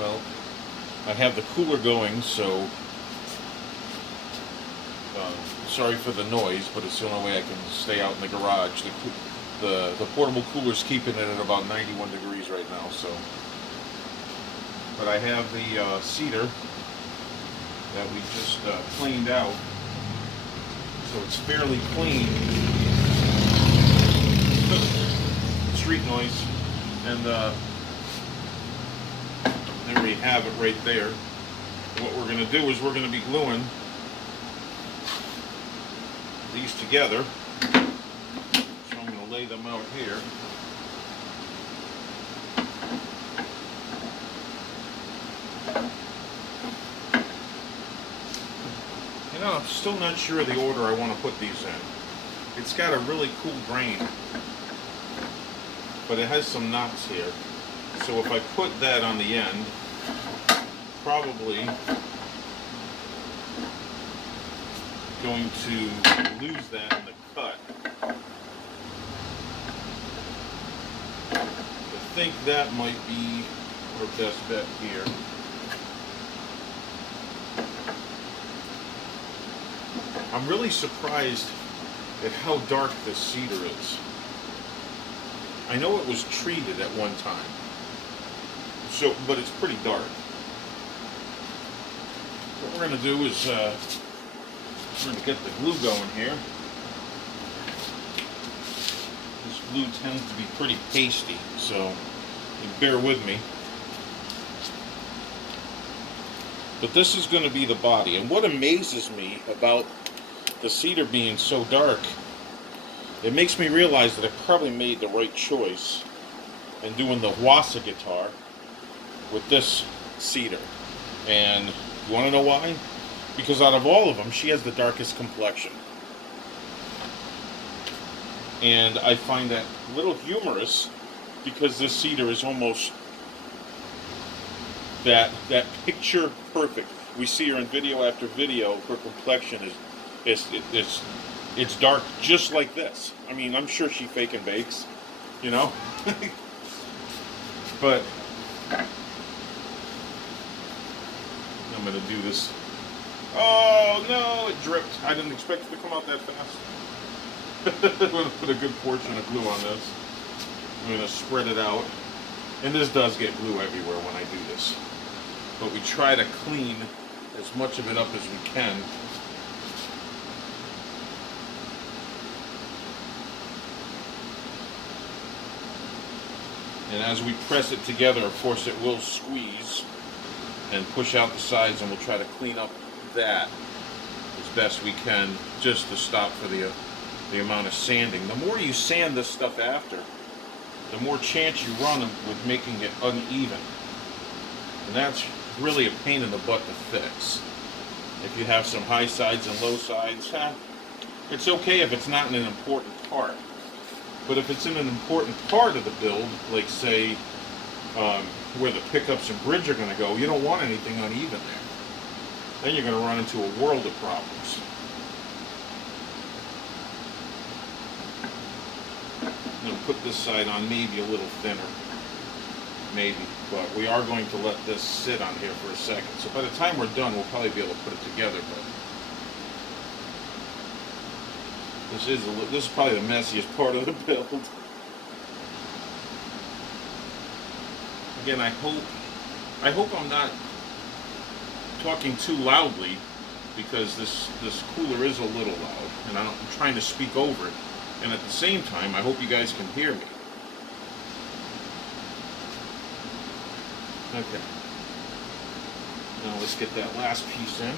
Well, I have the cooler going, so sorry for the noise, but it's the only way I can stay out in the garage. The portable cooler's keeping it at about 91 degrees right now, so. But I have the cedar that we just cleaned out, so it's fairly clean. Street noise, and there we have it right there. And what we're going to do is we're going to be gluing these together. So I'm going to lay them out here. You know, I'm still not sure of the order I want to put these in. It's got a really cool grain, but it has some knots here. So if I put that on the end, probably going to lose that in the cut. I think that might be our best bet here. I'm really surprised at how dark this cedar is. I know it was treated at one time, so but it's pretty dark. What we're going to do is we're going to get the glue going here. This glue tends to be pretty pasty, so you bear with me. But this is going to be the body, and what amazes me about the cedar being so dark, it makes me realize that I probably made the right choice in doing the Hwasa guitar with this cedar. And you want to know why? Because out of all of them, she has the darkest complexion. And I find that a little humorous because this cedar is almost that picture perfect. We see her in video after video. Her complexion it's dark just like this. I mean, I'm sure she fake and bakes, you know? But I'm going to do this. Oh, no, it dripped. I didn't expect it to come out that fast. I'm going to put a good portion of glue on this. I'm going to spread it out. And this does get glue everywhere when I do this. But we try to clean as much of it up as we can. And as we press it together, of course, it will squeeze and push out the sides, and we'll try to clean up that as best we can, just to stop for the amount of sanding. The more you sand this stuff after, the more chance you run with making it uneven. And that's really a pain in the butt to fix. If you have some high sides and low sides, it's okay if it's not in an important part. But if it's in an important part of the build, like say where the pickups and bridge are going to go, you don't want anything uneven there. Then you're going to run into a world of problems. I'm going to put this side on maybe a little thinner, maybe, but we are going to let this sit on here for a second. So by the time we're done, we'll probably be able to put it together. But this is probably the messiest part of the build. Again, I hope I'm not talking too loudly, because this cooler is a little loud, and I'm trying to speak over it. And at the same time, I hope you guys can hear me. Okay. Now let's get that last piece in.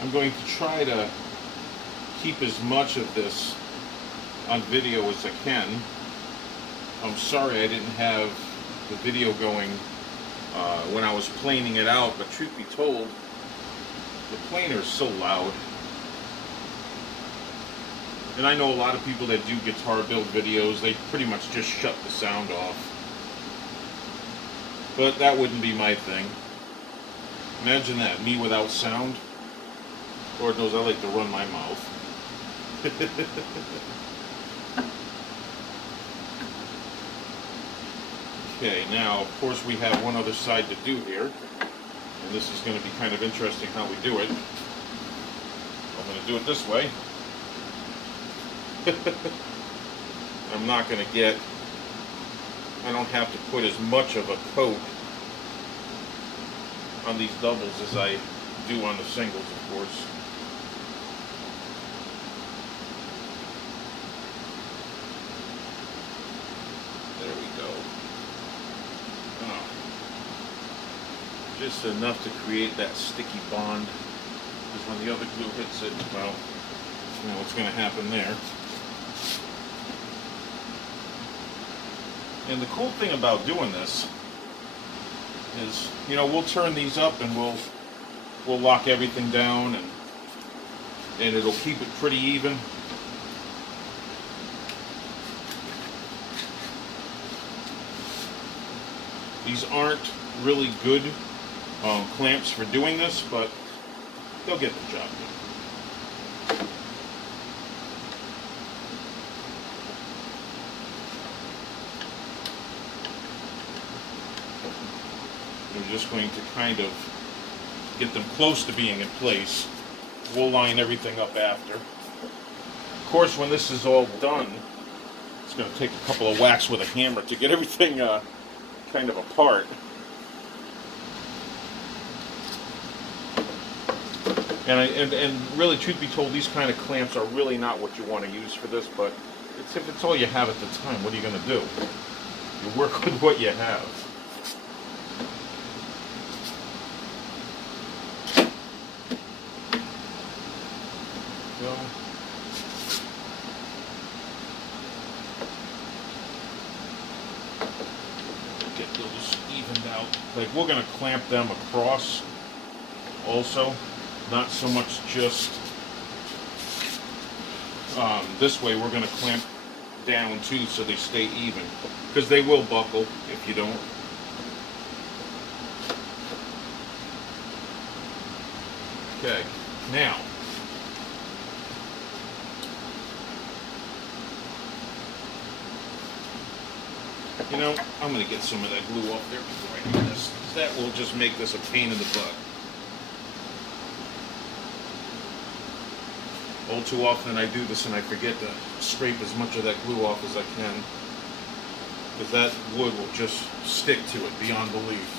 I'm going to try to keep as much of this on video as I can. I'm sorry I didn't have the video going when I was planing it out, but truth be told, the planer is so loud And I know a lot of people that do guitar build videos, they pretty much just shut the sound off. But that wouldn't be my thing. Imagine that, me without sound. Lord knows I like to run my mouth. Okay, now of course we have one other side to do here. And this is going to be kind of interesting how we do it. I'm going to do it this way. I'm not going to get, I don't have to put as much of a coat on these doubles as I do on the singles, of course. There we go. Oh. Just enough to create that sticky bond, because when the other glue hits it, well, you know what's going to happen there. And the cool thing about doing this is, you know, we'll turn these up and we'll lock everything down, and it'll keep it pretty even. These aren't really good clamps for doing this, but they'll get the job done. We're just going to kind of get them close to being in place. We'll line everything up after. Of course, when this is all done, it's going to take a couple of whacks with a hammer to get everything kind of apart. And really, truth be told, these kind of clamps are really not what you want to use for this, but if it's all you have at the time, what are you going to do? You work with what you have. Go. Get those evened out. Like, we're going to clamp them across also. Not so much just this way. We're going to clamp down too so they stay even, because they will buckle if you don't. Okay, now you know, I'm going to get some of that glue off there before I do this, because that will just make this a pain in the butt. All too often I do this and I forget to scrape as much of that glue off as I can, because that wood will just stick to it beyond belief.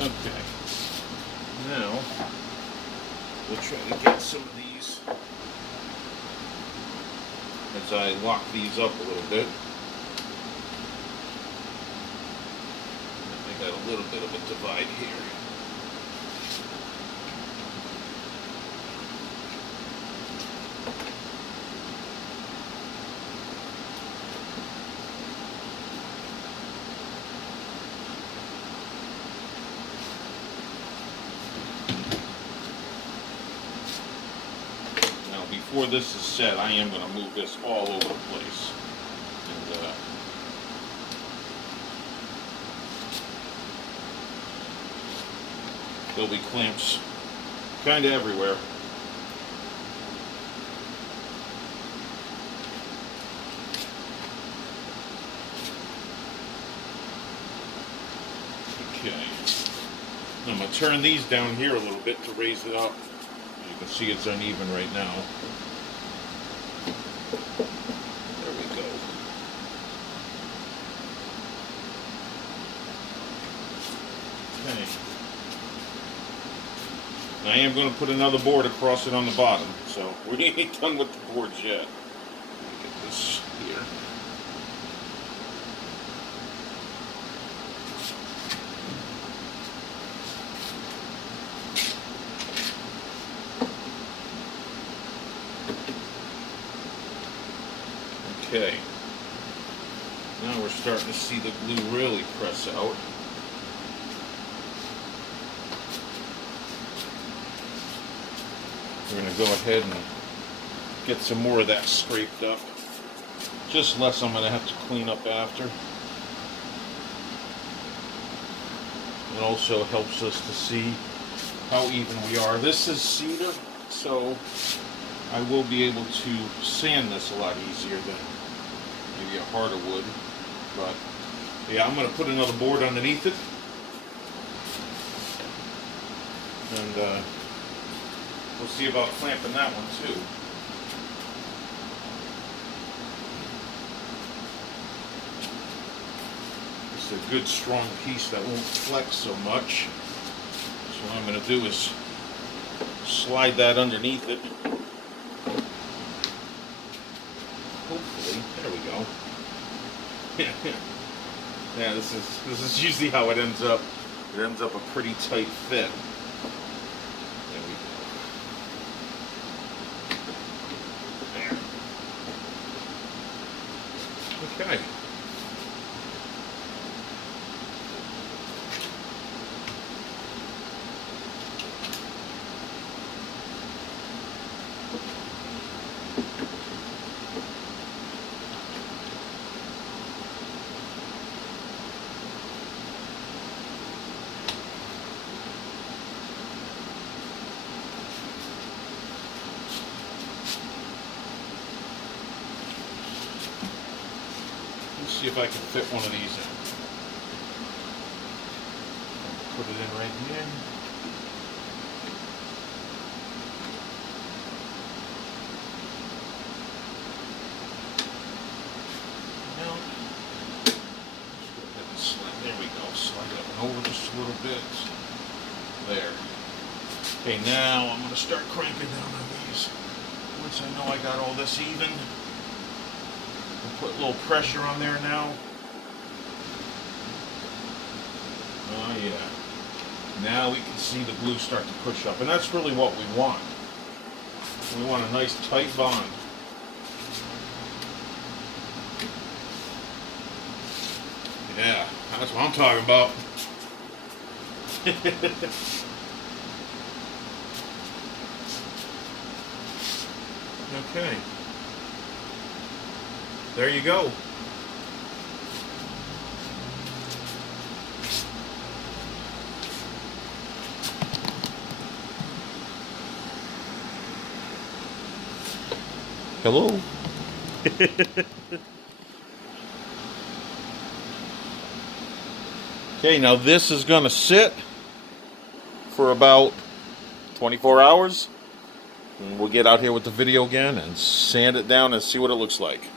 Okay, now we'll try to get some of these as I lock these up a little bit. I got a little bit of a divide here. Before this is set, I am going to move this all over the place. And, there'll be clamps kind of everywhere. Okay. I'm going to turn these down here a little bit to raise it up. You can see it's uneven right now. There we go. Okay. I am going to put another board across it on the bottom, so we ain't done with the boards yet. Let me get this here. Okay. Now we're starting to see the glue really press out. We're going to go ahead and get some more of that scraped up. Just less I'm going to have to clean up after. It also helps us to see how even we are. This is cedar, so I will be able to sand this a lot easier than maybe a harder wood. But yeah, I'm going to put another board underneath it. And we'll see about clamping that one too. It's a good strong piece that won't flex so much. So what I'm going to do is slide that underneath it. Hopefully, there we go. Yeah, this is usually how it ends up. It ends up a pretty tight fit. There we go. There. Okay. See if I can fit one of these in. Put it in right here. Now, let's go ahead and slide. There we go. Slide up and over just a little bit. There. Okay, now I'm going to start cranking down on these. Once I know I got all this even. Put a little pressure on there now. Oh yeah. Now we can see the glue start to push up. And that's really what we want. We want a nice tight bond. Yeah, that's what I'm talking about. Okay. There you go. Hello. Okay, now this is going to sit for about 24 hours. And we'll get out here with the video again and sand it down and see what it looks like.